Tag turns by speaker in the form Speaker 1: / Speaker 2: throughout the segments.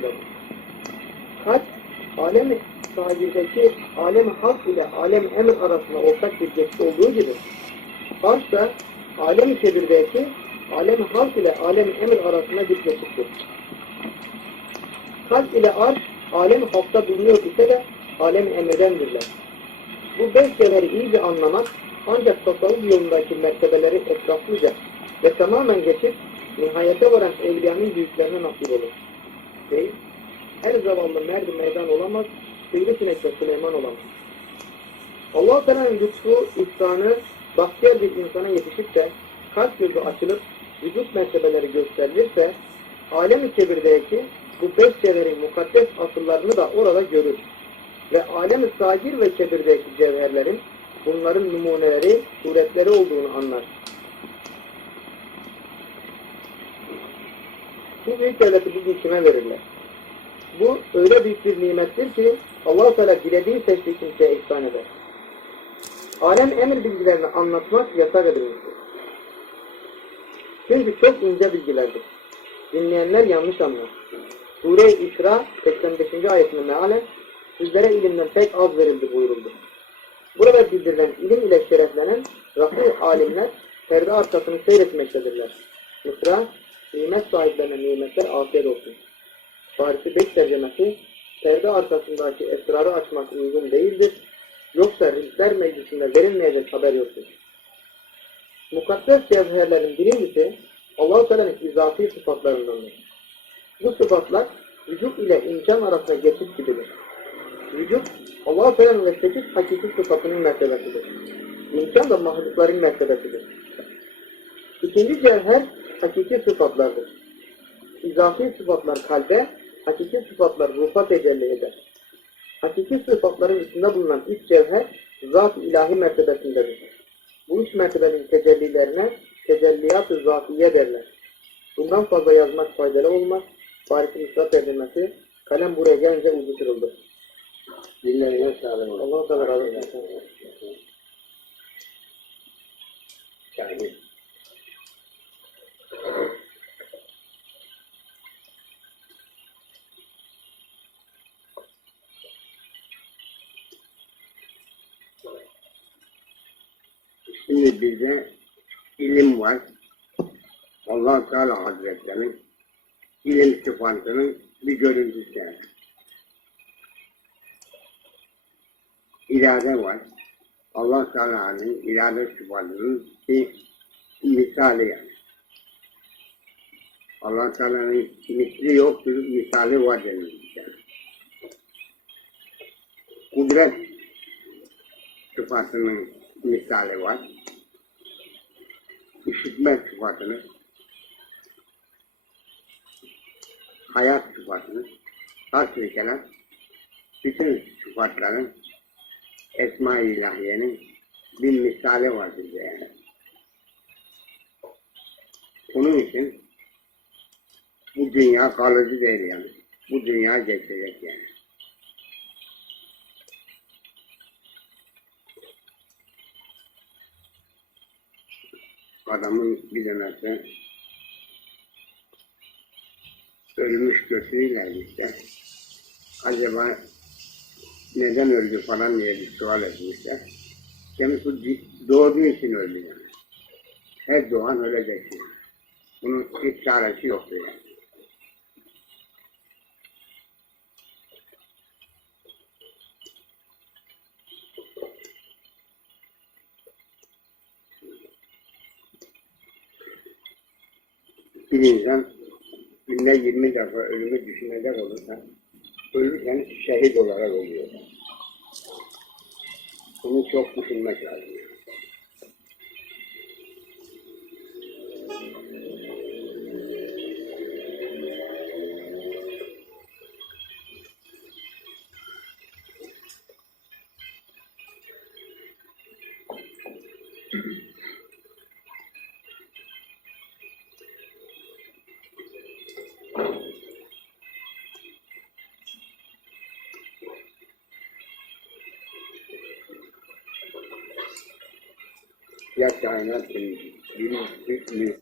Speaker 1: arasındadır. Kalp, alem-i sahirdeki alem-i halk ile alem-i emir arasında ortak bir geçit olduğu gibi, arş da alem-i kebirdeki alem-i halk ile alem-i emir arasında bir geçittir. Kalp ile arş, alem-i halkta bulunuyor ise de alem-i emirdendirler. Bu beş cevheri iyice anlamak ancak tasavvuf yolundaki mertebeleri etraflıca ve tamamen geçip nihayete varan evliyanın büyüklerine nasip olur. Değil, her zavallı merdi meydan olamaz, sivrisinek de Süleyman olamaz. Allah-u Teala'nın lütfu, ihsanı, bahtiyar bir insana yetişip de kalp gözü açılıp vücut mertebeleri gösterilirse, alem-i kebirdeki bu beş cevherin mukaddes asıllarını da orada görür. Ve alem-i sagir ve kebirdeki cevherlerin bunların numuneleri, suretleri olduğunu anlar. Bu büyük devleti bugün kime verirler? Bu öyle büyük bir nimettir ki allah Teala dilediği seçtiği kimseye ihsan eder. Alem emir bilgilerini anlatmak yasak edilmiştir. Çünkü çok ince bilgilerdir. Dinleyenler yanlış anlar. Sure-i İsra 85. ayetinde mealen sizlere ilimden pek az verildi buyuruldu. Burada bildirilen ilim ile şereflenen rafi alimler perde arkasını seyretmektedirler. Mısra, nimet sahiplerine nimetler afiyet olsun. Farisi 5 tercemesi, perde arkasındaki esrarı açmak uygun değildir. Yoksa rizkler meclisinde verilmeyecek haber yoktur. Mukaddes cevherlerin birincisi Allah-u Teala'nın izafi sıfatlarındandır. Bu sıfatlar vücut ile imkan arasında geçit gibidir. Vücut, Allah-u Teala'nın ve sekiz hakiki sıfatının mertebesidir. İmkan da mahlukların mertebesidir. İkinci cevher hakiki sıfatlardır. İzafi sıfatlar kalbe, hakiki sıfatlar ruha tecelli eder. Hakiki sıfatların içinde bulunan üç cevher zat-ı ilahi mertebesindedir. Bu üç mertebenin tecellilerine tecelliyat-ı zatiye derler. Bundan fazla yazmak faydalı olmaz. Paris'in İsra tercümesi kalem buraya gelince.
Speaker 2: Dillerine sağlık olsun.
Speaker 1: Allah Teala razı olsun.
Speaker 2: Şimdi bizde ilim var. allah Teala Hazretlerinin ilim sıfatının bir görüntüsü. irade var. Allah Teala'nın irade sıfatının bir misali yani. Allah Teala'nın misli yoktur, misali var denilmiş yani. Kudret sıfatının misali var. İşitme sıfatını, hayat sıfatını, hasıl kelam, bütün sıfatların Esma-i İlahiye'nin bir misali var bizde yani. Onun için bu dünya kalıcı değil yani. Bu dünya geçecek yani. Adamın bir dönemde ölmüş götüyle işte. Acaba neden öldü falan diye bir sual etmişler. Bu di- doğduğu için öldü yani. Her doğan ölecek yani. Bunun hiç çaresi yoktu yani. Bir insan günde 20 defa ölümü düşünecek olursa ölürken şehit olarak oluyor. Bunu çok düşünmek lazım. lanet eyledi. Günah etmeyi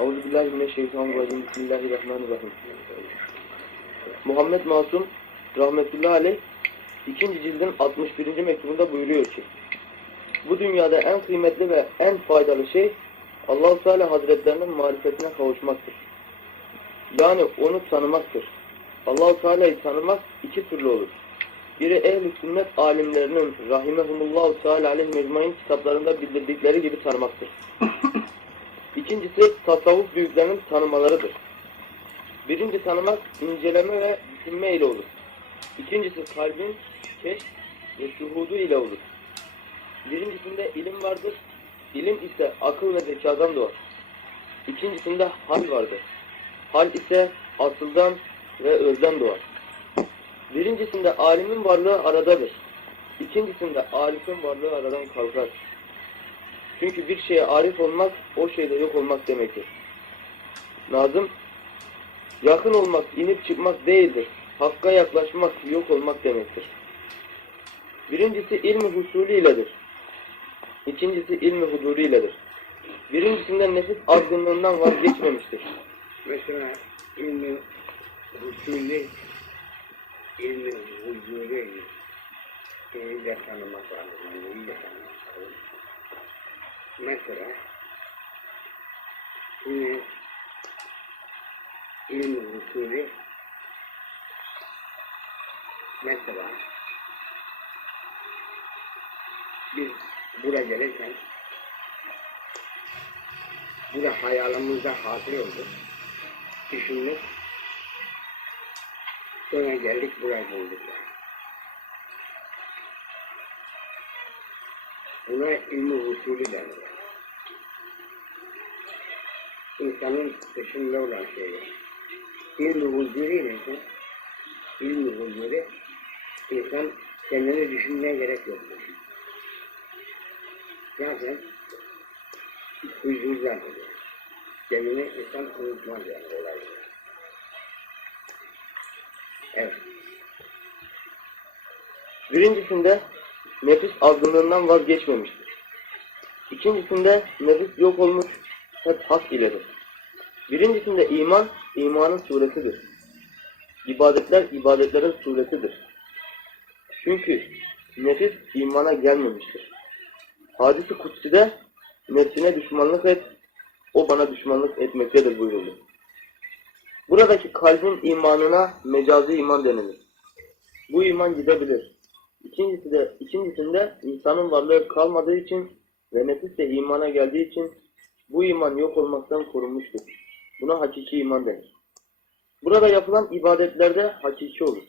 Speaker 3: Euzubillahimineşşeytanirracim. Bismillahirrahmanirrahim. Muhammed Masum rahmetullahi aleyh ikinci cildin 61. mektubunda buyuruyor ki bu dünyada en kıymetli ve en faydalı şey Allah-u Teala Hazretlerinin marifetine kavuşmaktır. Yani onu tanımaktır. Allah-u Teala'yı tanımak iki türlü olur. Biri ehl-i sünnet alimlerinin rahimehumullahu teala aleyh mecmuin kitaplarında bildirdikleri gibi tanımaktır. İkincisi tasavvuf büyüklerinin tanımalarıdır. Birinci tanımak inceleme ve düşünme ile olur. İkincisi kalbin keşf ve şuhudu ile olur. Birincisinde ilim vardır. İlim ise akıl ve zekadan doğar. İkincisinde hal vardır. Hal ise asıldan ve özden doğar. Birincisinde alimin varlığı aradadır. İkincisinde arifin varlığı aradan kalkar. Çünkü bir şeye arif olmak, o şeyde yok olmak demektir. Nazım, yakın olmak, inip çıkmak değildir. Hakka yaklaşmak, yok olmak demektir. Birincisi ilmi husulü iledir. İkincisi ilmi huduri iledir. Birincisinde nefis azgınlığından vazgeçmemiştir.
Speaker 2: Mesela ilmi usulü, ilmi huzuri, iyi de tanımak lazım, iyi de tanımak lazım. Mesela, şimdi ilmi usulü, mesela, biz buraya gelirken, burada hayalimizde hasıl oldu. Düşündük. Sonra geldik buraya bulduk. Buna ilmi usulü denir. İnsanın dışında olan şeyler. İlmi huzuri neyse, ilmi huzuri, insan kendini düşünmeye gerek yoktur. Zaten huzurdan oluyor. Kendini insan unutmaz yani olayı. Evet.
Speaker 3: Birincisinde nefis azgınlığından vazgeçmemiştir. İkincisinde nefis yok olmuş hep hak iledir. Birincisinde iman, imanın suretidir. İbadetler, ibadetlerin suretidir. Çünkü nefis imana gelmemiştir. Hadis-i kutside nefsine düşmanlık et, o bana düşmanlık etmektedir buyuruldu. Buradaki kalbin imanına mecazi iman denilir. Bu iman gidebilir. İkincisi de, ikincisinde insanın varlığı kalmadığı için ve nefis de imana geldiği için bu iman yok olmaktan korunmuştur. Buna hakiki iman denir. Burada yapılan ibadetlerde hakiki olur.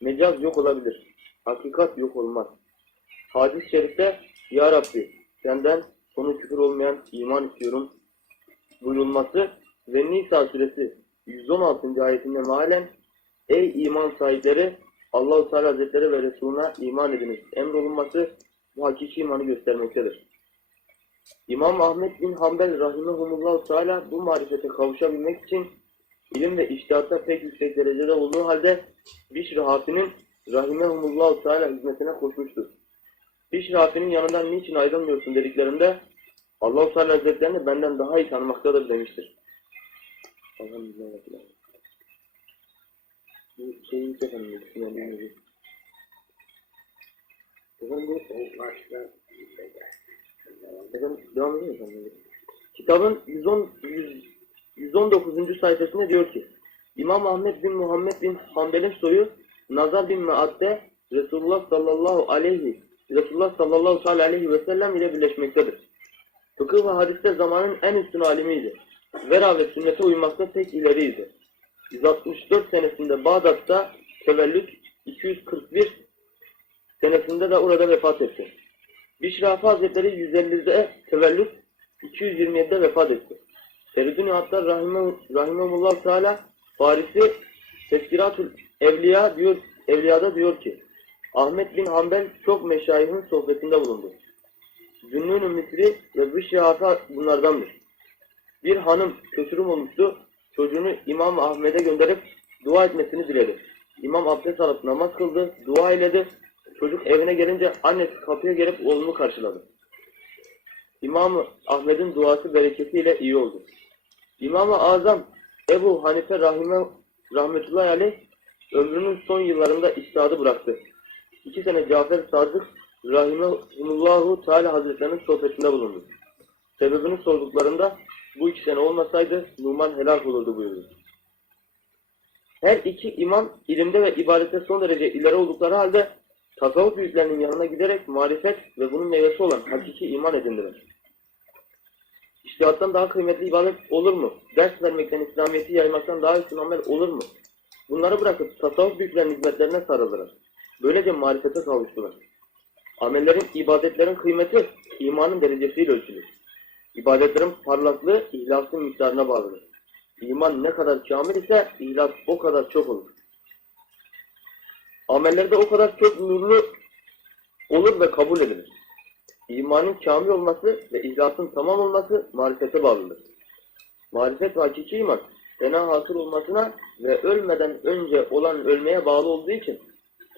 Speaker 3: Mecaz yok olabilir. Hakikat yok olmaz. Hadis-i şerifte Ya Rabbi senden sonu küfür olmayan iman istiyorum buyurulması ve Nisa suresi 116. ayetinde mealen Ey iman sahipleri Allahu Teala Hazretleri ve Resuluna iman ediniz emrolunması bu hakiki imanı göstermektedir. İmam Ahmet bin Hanbel rahimehumullah Teala bu marifete kavuşabilmek için ilim ve iştihatta pek yüksek derecede olduğu halde Bişr Hafi'nin rahimehumullah Teala hizmetine koşmuştur. Bişr Hafi'nin yanından niçin ayrılmıyorsun dediklerinde Allah-u Teala Hazretlerini benden daha iyi tanımaktadır demiştir. Bu şeyi hiç efendim, Bismillahirrahmanirrahim. Efendim devam edeyim efendim? Kitabın 110, 100, 119. sayfasında diyor ki İmam Ahmet bin Muhammed bin Hanbel'in soyu Nazar bin Mead'de Resulullah sallallahu aleyhi Resulullah sallallahu aleyhi ve sellem ile birleşmektedir. Fıkıh ve hadiste zamanın en üstün alimiydi. Vera ve sünnete uymakta pek ileriydi. 164 senesinde Bağdat'ta tevellüt 241 senesinde de orada vefat etti. Bişrafi Hazretleri 150'de tevellüt 227'de vefat etti. Feridun Hattar Rahime, Rahimullah Teala Farisi Teskiratül Evliya diyor, Evliya'da diyor ki Ahmet bin Hanbel çok meşayihin sohbetinde bulundu. Zünnun-u Misri ve Bişrafi bunlardandır. Bir hanım kötürüm olmuştu. Çocuğunu İmam Ahmet'e gönderip dua etmesini diledi. İmam abdest alıp namaz kıldı, dua eyledi. Çocuk evine gelince annesi kapıya gelip oğlunu karşıladı. İmam Ahmet'in duası bereketiyle iyi oldu. İmam-ı Azam Ebu Hanife Rahime, Rahmetullahi Aleyh ömrünün son yıllarında iştihadı bıraktı. İki sene Cafer Sadık Rahimehullahu Teala Hazretlerinin sohbetinde bulundu. Sebebini sorduklarında bu iki sene olmasaydı Numan helak olurdu buyurdu. Her iki imam ilimde ve ibadette son derece ileri oldukları halde tasavvuf büyüklerinin yanına giderek marifet ve bunun meyvesi olan hakiki iman edindiler. İştihattan daha kıymetli ibadet olur mu? Ders vermekten, İslamiyet'i yaymaktan daha üstün amel olur mu? Bunları bırakıp tasavvuf büyüklerinin hizmetlerine sarıldılar. Böylece marifete kavuştular. Amellerin, ibadetlerin kıymeti imanın derecesiyle ölçülür. İbadetlerin parlaklığı ihlasın miktarına bağlıdır. İman ne kadar kamil ise ihlas o kadar çok olur. Amellerde o kadar çok nurlu olur ve kabul edilir. İmanın kamil olması ve ihlasın tamam olması marifete bağlıdır. Marifet ve hakiki iman fena hasıl olmasına ve ölmeden önce olan ölmeye bağlı olduğu için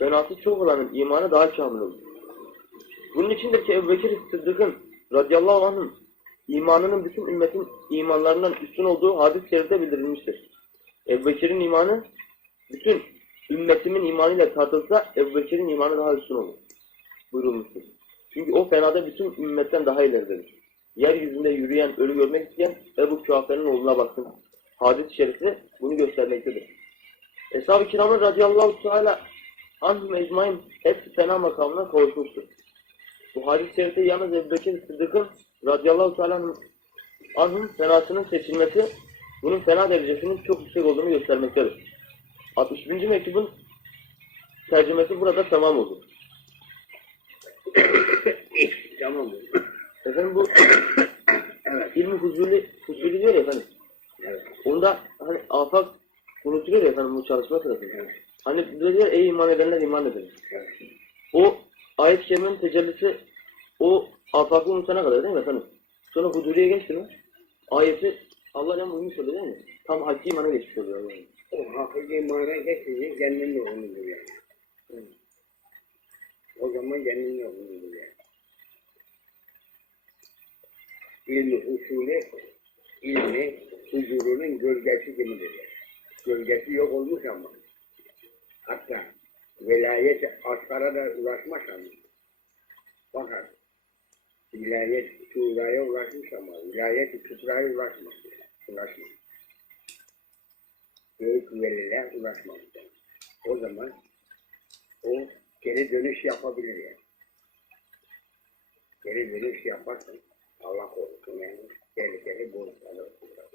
Speaker 3: fenası çok olanın imanı daha kamil olur. Bunun içindir ki Ebu Bekir Sıddık'ın radıyallahu anh'ın imanının bütün ümmetin imanlarından üstün olduğu hadis-i şerifte bildirilmiştir. Ebu Bekir'in imanı bütün ümmetimin imanıyla tartılsa Ebu Bekir'in imanı daha üstün olur. Buyurulmuştur. Çünkü o fenada bütün ümmetten daha ileridedir. Yeryüzünde yürüyen, ölü görmek isteyen Ebu Kâfer'in oğluna baksın. Hadis-i şerifi bunu göstermektedir. Eshab-ı kiramın radıyallahu teala anhum ecmain hepsi fena makamına kavuşmuştur. Bu hadis-i şerifte yalnız Ebu Bekir Sıddık'ın radıyallahu teala anhum fenasının seçilmesi bunun fena derecesinin çok yüksek olduğunu göstermektedir. 61. mektubun tercümesi burada tamam olur.
Speaker 2: tamam.
Speaker 3: Efendim bu
Speaker 2: evet.
Speaker 3: ilmi huzuli, huzuli diyor ya efendim.
Speaker 2: Evet.
Speaker 3: Onda hani afak unutuluyor ya efendim bu çalışma sırasında.
Speaker 2: Evet.
Speaker 3: Hani diyor ey iman edenler iman edin. O ayet-i kerimenin tecellisi o afakı unutana kadar değil mi efendim? Sonra huduliye geçti mi? Ayeti Allah ne uymuş oluyor değil mi? Tam hakki imana geçmiş oluyor. Yani.
Speaker 2: O hakiki mana geçince kendini okunudur yani. O zaman kendini okunudur yani. İlmi usulü, ilmi huzurunun gölgesi gibidir. Gölgesi yok olmuş ama. Hatta velayet asgara da ulaşmış ama. Fakat vilayet şuraya ulaşmış ama vilayet kübraya ulaşmış. Ulaşmış büyük velilere ulaşmamışlar. O zaman o geri dönüş yapabilir yani. Geri dönüş yaparsan Allah korusun yani tehlikeli boyutlarda olur.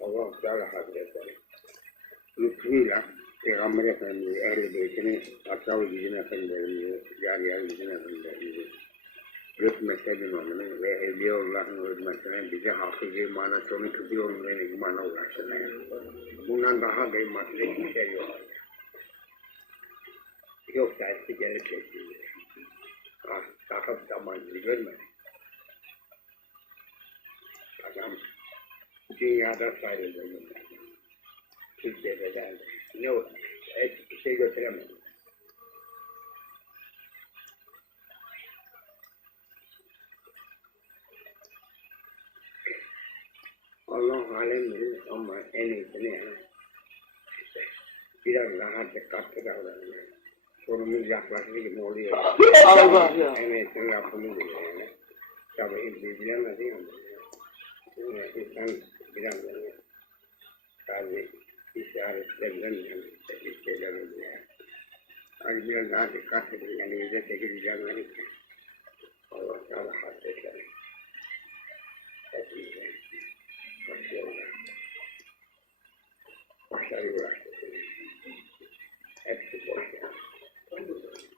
Speaker 2: Allah Teala Hazretleri lütfuyla Peygamber Efendimiz, Ehl-i Beyt'ini, Ashab-ı Bizim Efendilerimizi, Cariye-i Bizim Efendilerimizi, hürmete bilmemini ve Evliyaullah'ın hürmetine bize hakiki mana sonu tutuyor ve imana ulaşsın. Bundan daha kıymetli bir şey yok. Yoksa eski gelip geçiyor. Ah, takıp zamanını görmedik. Adam dünyada sayılır. Türkiye'de geldi. Ne oldu? Hiçbir şey götüremedi. Allah alemdir ama en iyisini yani. İşte biraz daha dikkatli davranıyor. Sorumuz yaklaşır gibi oluyor.
Speaker 3: Allah ya.
Speaker 2: En iyisini yapılır yani. Tabii bilemedi ama. Yani insan biraz yani. Bazı işaretlerden yani bir şeyler oluyor. Yani. Hani daha dikkat edin yani yüzde sekiz canları Allah Teala Hazretleri. Hepimize başlıyorlar. Başları uğraştırsın. Hepsi boş yani.